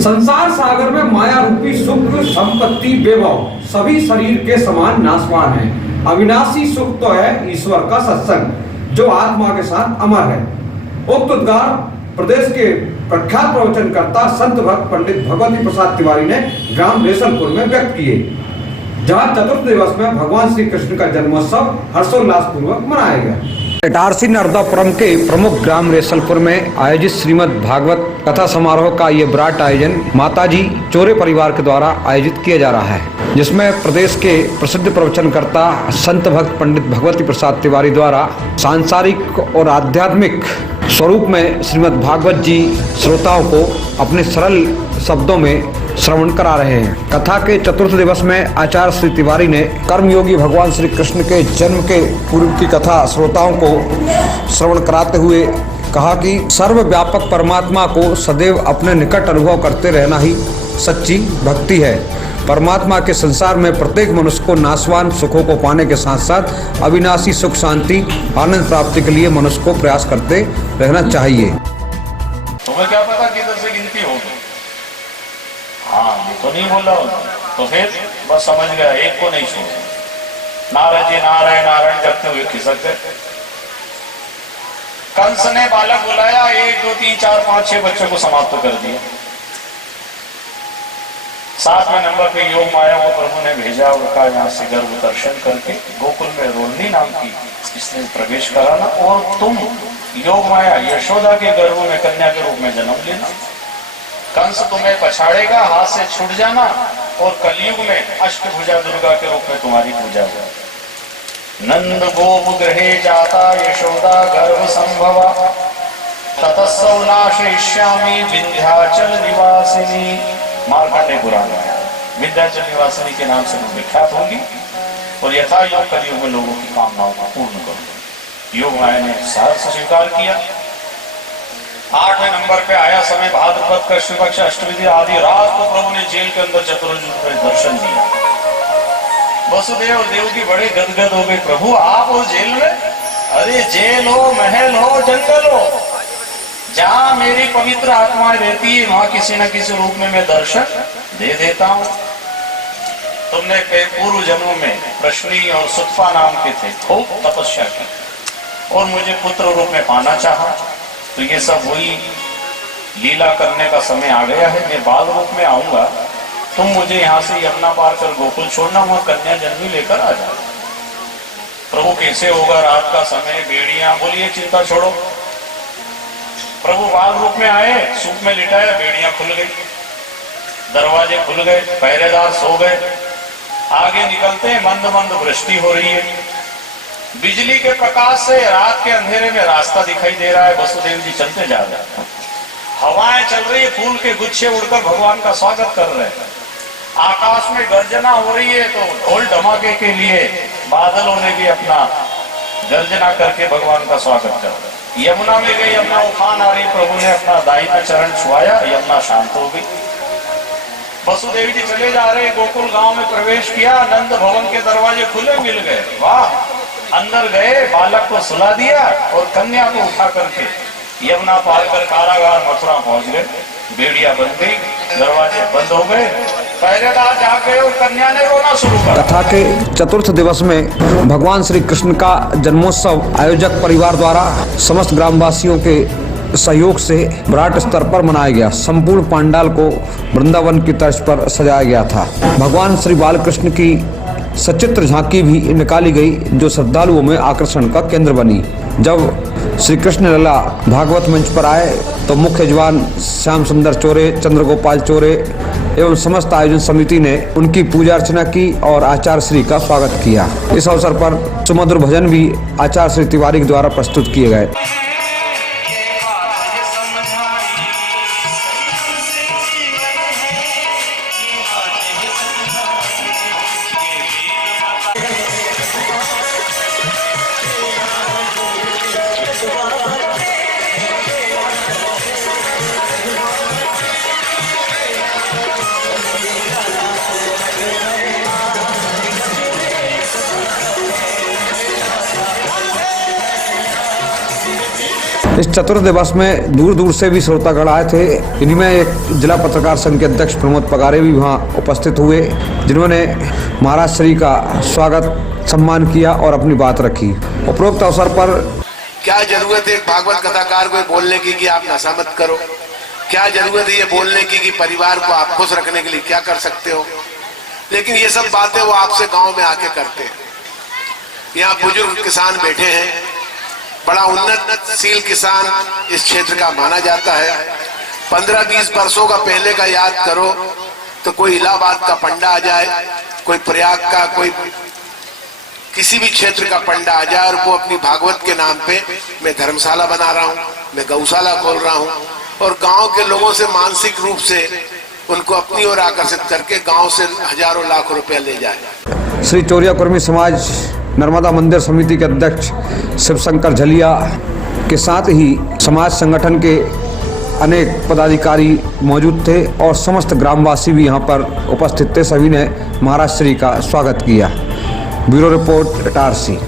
संसार सागर में माया रूपी सुख संपत्ति वैभव सभी शरीर के समान नाशवान है। अविनाशी सुख तो है ईश्वर का सत्संग जो आत्मा के साथ अमर है। उक्त उद्गार प्रदेश के प्रख्यात प्रवचनकर्ता संत भक्त पंडित भगवती प्रसाद तिवारी ने ग्राम रेशलपुर में व्यक्त किए, जहां चतुर्थ दिवस में भगवान श्री कृष्ण का जन्मोत्सव हर्षोल्लास पूर्वक मनाया गया। इटारसी नर्मदापुरम के प्रमुख ग्राम रेशलपुर में आयोजित श्रीमद् भागवत कथा समारोह का ये विराट आयोजन माताजी चोरे परिवार के द्वारा आयोजित किया जा रहा है, जिसमें प्रदेश के प्रसिद्ध प्रवचनकर्ता संत भक्त पंडित भगवती प्रसाद तिवारी द्वारा सांसारिक और आध्यात्मिक स्वरूप में श्रीमद् भागवत जी श्रोताओं को अपने सरल शब्दों में श्रवण करा रहे हैं। कथा के चतुर्थ दिवस में आचार्य श्री तिवारी ने कर्मयोगी भगवान श्री कृष्ण के जन्म के पूर्व की कथा श्रोताओं को श्रवण कराते हुए कहा कि सर्वव्यापक परमात्मा को सदैव अपने निकट अनुभव करते रहना ही सच्ची भक्ति है। परमात्मा के संसार में प्रत्येक मनुष्य को नाशवान सुखों को पाने के साथ साथ अविनाशी सुख शांति आनंद प्राप्ति के लिए मनुष्य को प्रयास करते रहना चाहिए। तुम्हें क्या पता किधर से गिनती होगी? हाँ, ये तो नहीं बोला तो फिर बस समझ गया, एक को नहीं छोड़ा। नारद जी नारायण नारायण करते हुए खिसक गए। कंस ने बालक बुलाया, 1 2 3 4 5 6 बच्चों को समाप्त कर दिया। 7वें नंबर पे योग माया को प्रभु ने भेजा और कहा यहाँ से गर्भ दर्शन करके गोकुल में रोहिणी नाम की इसने प्रवेश कराना और तुम योग माया यशोदा के गर्भ में कन्या के रूप में जन्म लेना। कंस तुम्हें पछाड़ेगा, हाथ से छूट जाना और कलयुग में अष्टभुजा दुर्गा के रूप में तुम्हारी पूजा होगी। नंद गोप गृहे जाता यशोदा गर्भ संभवा ततस्सौ नाशयिष्यामि विंध्याचल निवासिनी। मार्कंडेय पुराण में विंध्याचल निवासिनी के नाम से विख्यात होगी और यथा योग कलयुग में लोगों की कामनाओं को पूर्ण करूंगी। योग माया ने सहर्ष स्वीकार किया। 8वें नंबर पे आया समय भाद्रपद कृष्ण पक्ष अष्टमी आदि रात को प्रभु ने जेल के अंदर चतुर्युग में दर्शन दिया। वसुदेव देवकी बड़े गदगद हो गए, प्रभु आप हो जेल में? अरे जेल हो, महल हो, जंगल हो, जहां मेरी पवित्र आत्मा रहती है वहां किसी न किसी रूप में मैं दर्शन दे देता हूं। तुमने पूर्व जन्मों में प्रश्नी और सुत्फा नाम के थे, खूब तपस्या की और मुझे पुत्र रूप में पाना चाहा, तो ये सब वही लीला करने का समय आ गया है। मैं बाल रूप में आऊंगा, तुम मुझे यहाँ से यमुना पार कर गोकुल छोड़ना, वहां कन्या जन्मी लेकर आ जाओ। प्रभु कैसे होगा? रात का समय, बेड़ियां, बोलिए चिंता छोड़ो। प्रभु बाल रूप में आए, सूप में लिटाया, बेड़ियां खुल गई, दरवाजे खुल गए, पहरेदार सो गए। आगे निकलते हैं, मंद मंद वृष्टि हो रही है, बिजली के प्रकाश से रात के अंधेरे में रास्ता दिखाई दे रहा है। वसुदेव जी चलते जा रहे हैं, हवाएं चल रही है, फूल के गुच्छे उड़कर भगवान का स्वागत कर रहे हैं। आकाश में गर्जना हो रही है तो ढोल धमाके के लिए बादलों ने भी अपना गर्जना करके भगवान का स्वागत कर रहे। यमुना में गई, यमुना उफान आ रही, प्रभु ने अपना दाहिना चरण छुआया, यमुना शांत हो गई। वसुदेव जी चले जा रहे, गोकुल गांव में प्रवेश किया, नंद भवन के दरवाजे खुले मिल गए। वाह! अंदर गए, बालक को सुला दिया और कन्या को उठा करके यमुना पार कर कारागार मथुरा पहुंच गए। बेड़िया बन गई, दरवाजे बंद हो गए, पहरेदार जाग गए और कन्या ने रोना शुरू कर। कथा के चतुर्थ दिवस में भगवान श्री कृष्ण का जन्मोत्सव आयोजक परिवार द्वारा समस्त ग्रामवासियों के सहयोग से विराट स्तर पर मनाया गया। संपूर्ण पंडाल को वृंदावन की तर्ज पर सजाया गया था। भगवान श्री बालकृष्ण की सचित्र झांकी भी निकाली गई, जो श्रद्धालुओं में आकर्षण का केंद्र बनी। जब श्री कृष्ण लला भागवत मंच पर आए तो मुख्य जवान श्याम सुंदर चौरे, चंद्रगोपाल चौरे एवं समस्त आयोजन समिति ने उनकी पूजा अर्चना की और आचार्य श्री का स्वागत किया। इस अवसर पर सुमधुर भजन भी आचार्य श्री तिवारी के द्वारा प्रस्तुत किए गए। इस चतुर्थ दिवस में दूर दूर से भी श्रोतागण आए थे। इनमें एक जिला पत्रकार संघ के अध्यक्ष प्रमोद पगारे भी वहां उपस्थित हुए, जिन्होंने महाराज श्री का स्वागत सम्मान किया और अपनी बात रखी। उपरोक्त अवसर पर क्या जरूरत है एक भागवत कथाकार को बोलने की कि आप नशा मत करो, क्या जरूरत है ये बोलने की कि परिवार को आप खुश रखने के लिए क्या कर सकते हो, लेकिन ये सब बातें वो आपसे गांव में आके करते हैं। यहाँ बुजुर्ग किसान बैठे हैं, बड़ा उन्नतशील किसान इस क्षेत्र का माना जाता है। 15-20 वर्षों का पहले का याद करो तो कोई इलाहाबाद का पंडा आ जाए, कोई प्रयाग का, कोई किसी भी क्षेत्र का पंडा आ जाए और वो अपनी भागवत के नाम पे मैं धर्मशाला बना रहा हूँ, मैं गौशाला खोल रहा हूँ, और गांव के लोगों से मानसिक रूप से उनको अपनी ओर आकर्षित करके गांव से हजारों लाख रुपए ले जाए। श्री चौरिया कुर्मी समाज नर्मदा मंदिर समिति के अध्यक्ष शिवशंकर झलिया के साथ ही समाज संगठन के अनेक पदाधिकारी मौजूद थे और समस्त ग्रामवासी भी यहाँ पर उपस्थित थे। सभी ने महाराज श्री का स्वागत किया। Bureau report Itarsi.